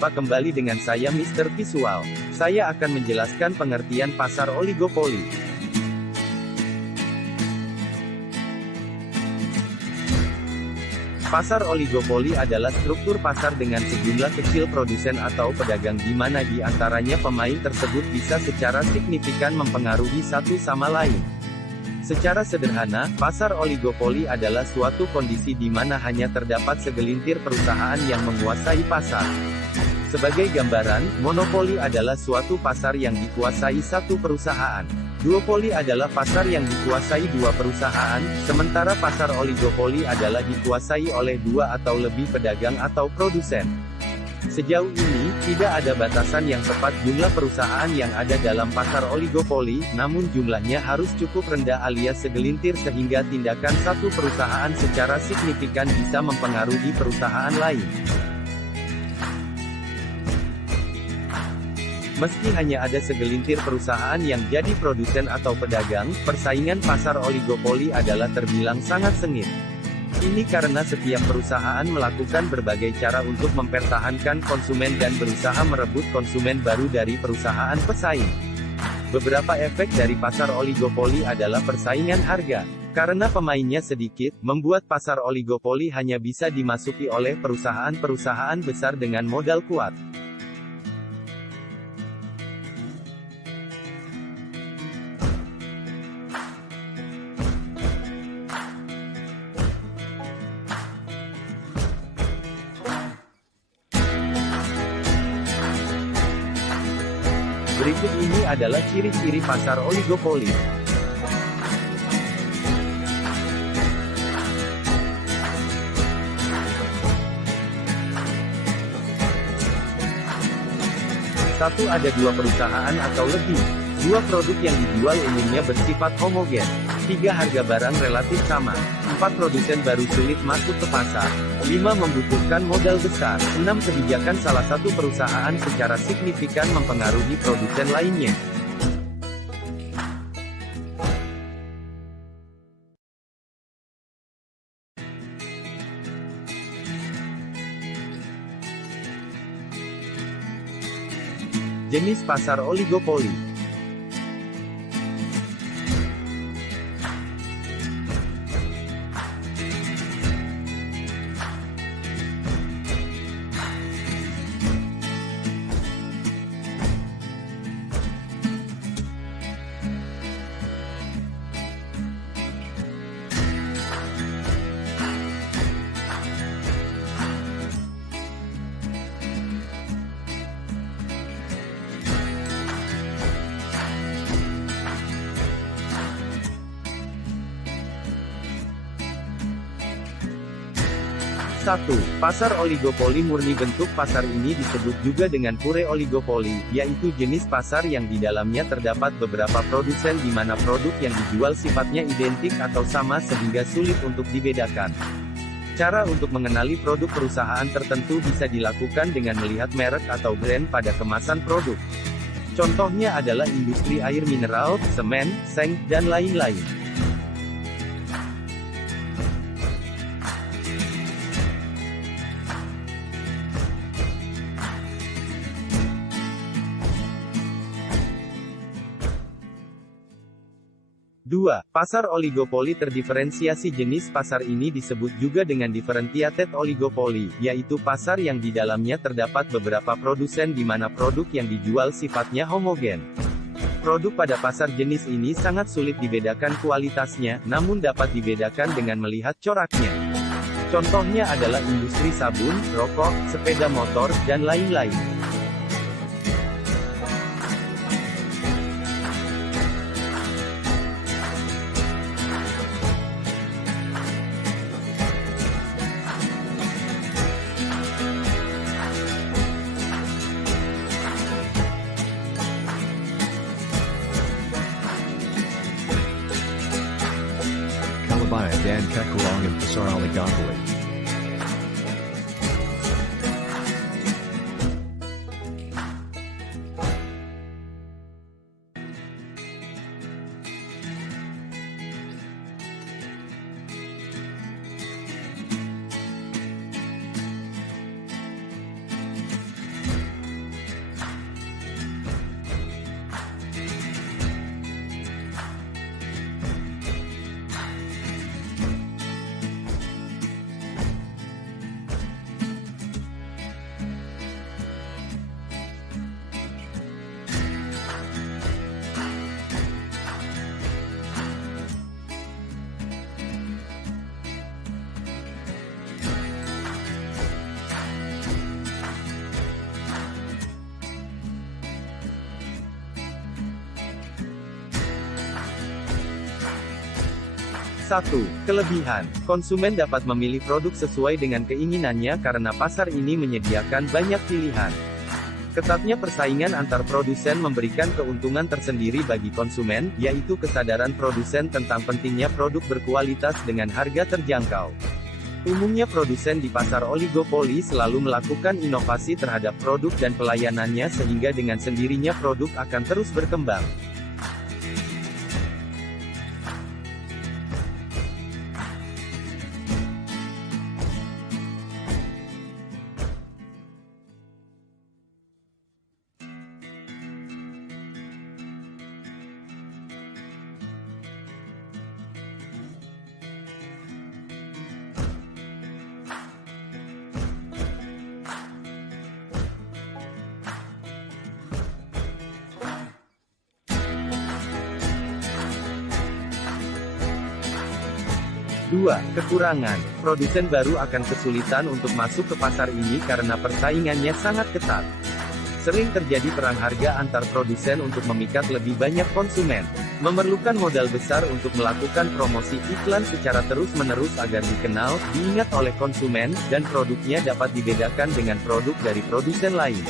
Jumpa kembali dengan saya Mr. Visual. Saya akan menjelaskan pengertian pasar oligopoli. Pasar oligopoli adalah struktur pasar dengan sejumlah kecil produsen atau pedagang di mana di antaranya pemain tersebut bisa secara signifikan mempengaruhi satu sama lain. Secara sederhana, pasar oligopoli adalah suatu kondisi di mana hanya terdapat segelintir perusahaan yang menguasai pasar. Sebagai gambaran, monopoli adalah suatu pasar yang dikuasai satu perusahaan. Duopoli adalah pasar yang dikuasai dua perusahaan, sementara pasar oligopoli adalah dikuasai oleh dua atau lebih pedagang atau produsen. Sejauh ini, tidak ada batasan yang tepat jumlah perusahaan yang ada dalam pasar oligopoli, namun jumlahnya harus cukup rendah alias segelintir sehingga tindakan satu perusahaan secara signifikan bisa mempengaruhi perusahaan lain. Meski hanya ada segelintir perusahaan yang jadi produsen atau pedagang, persaingan pasar oligopoli adalah terbilang sangat sengit. Ini karena setiap perusahaan melakukan berbagai cara untuk mempertahankan konsumen dan berusaha merebut konsumen baru dari perusahaan pesaing. Beberapa efek dari pasar oligopoli adalah persaingan harga. Karena pemainnya sedikit, membuat pasar oligopoli hanya bisa dimasuki oleh perusahaan-perusahaan besar dengan modal kuat. Berikut ini adalah ciri-ciri pasar oligopoli. Satu, ada dua perusahaan atau lebih. Dua produk yang dijual umumnya bersifat homogen. 3, harga barang relatif sama. 4, produsen baru sulit masuk ke pasar. 5, membutuhkan modal besar. 6, kebijakan salah satu perusahaan secara signifikan mempengaruhi produsen lainnya. Jenis pasar oligopoli. Satu, pasar oligopoli murni. Bentuk pasar ini disebut juga dengan pure oligopoli, yaitu jenis pasar yang di dalamnya terdapat beberapa produsen di mana produk yang dijual sifatnya identik atau sama sehingga sulit untuk dibedakan. Cara untuk mengenali produk perusahaan tertentu bisa dilakukan dengan melihat merek atau brand pada kemasan produk. Contohnya adalah industri air mineral, semen, seng, dan lain-lain. 2. Pasar oligopoli terdiferensiasi. Jenis pasar ini disebut juga dengan differentiated oligopoli, yaitu pasar yang di dalamnya terdapat beberapa produsen di mana produk yang dijual sifatnya homogen. Produk pada pasar jenis ini sangat sulit dibedakan kualitasnya, namun dapat dibedakan dengan melihat coraknya. Contohnya adalah industri sabun, rokok, sepeda motor, dan lain-lain. Kalabaya dan Kekurangan Pasar Oligopoli. 1. Kelebihan. Konsumen dapat memilih produk sesuai dengan keinginannya karena pasar ini menyediakan banyak pilihan. Ketatnya persaingan antar produsen memberikan keuntungan tersendiri bagi konsumen, yaitu kesadaran produsen tentang pentingnya produk berkualitas dengan harga terjangkau. Umumnya produsen di pasar oligopoli selalu melakukan inovasi terhadap produk dan pelayanannya sehingga dengan sendirinya produk akan terus berkembang. Dua, kekurangan. Produsen baru akan kesulitan untuk masuk ke pasar ini karena persaingannya sangat ketat. Sering terjadi perang harga antar produsen untuk memikat lebih banyak konsumen. Memerlukan modal besar untuk melakukan promosi iklan secara terus-menerus agar dikenal, diingat oleh konsumen, dan produknya dapat dibedakan dengan produk dari produsen lain.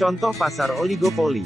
Contoh pasar oligopoli.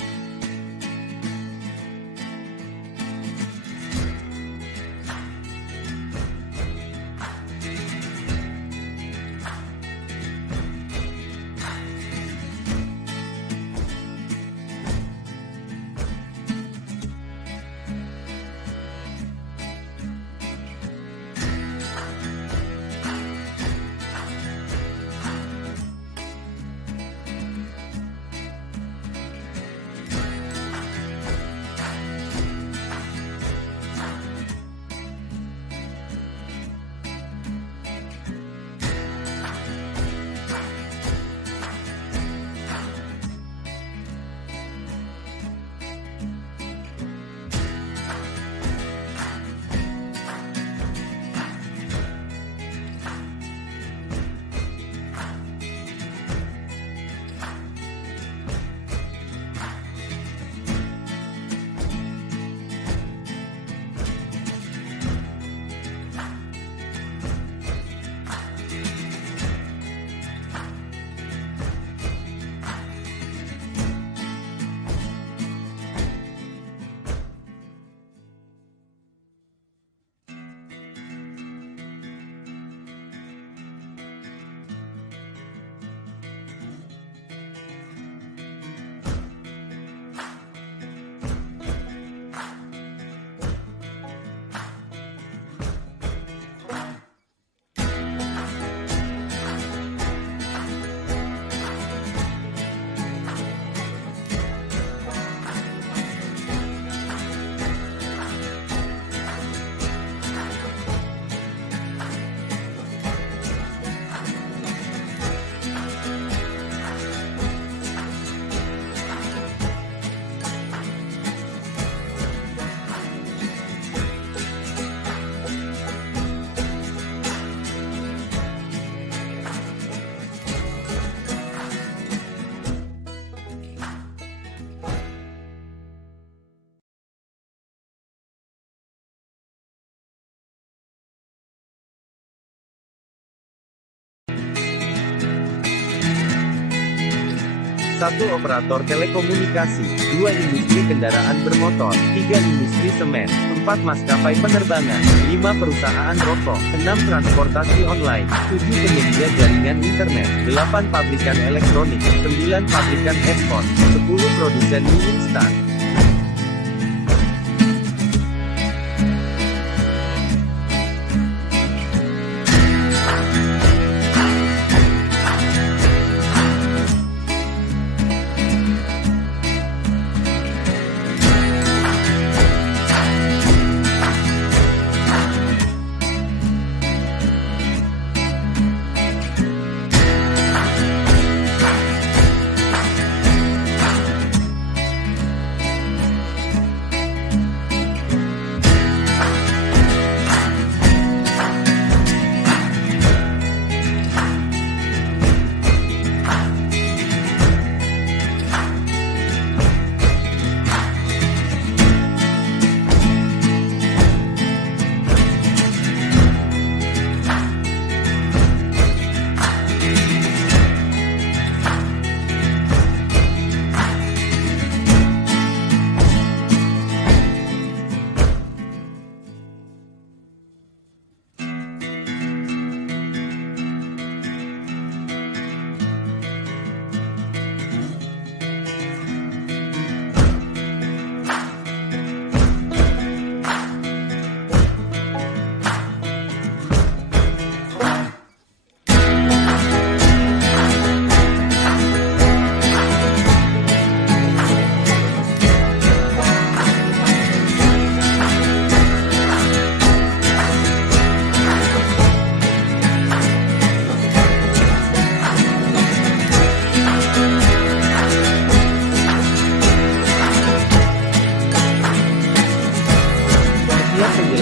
Satu operator telekomunikasi, 2 industri kendaraan bermotor, 3 industri semen, 4 maskapai penerbangan, 5 perusahaan rokok, 6 transportasi online, 7 penyedia jaringan internet, 8 pabrikan elektronik, 9 pabrikan handphone, 10 produsen mie instan.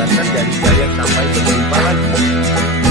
penjelasan dari saya, sampai berjumpa lagi.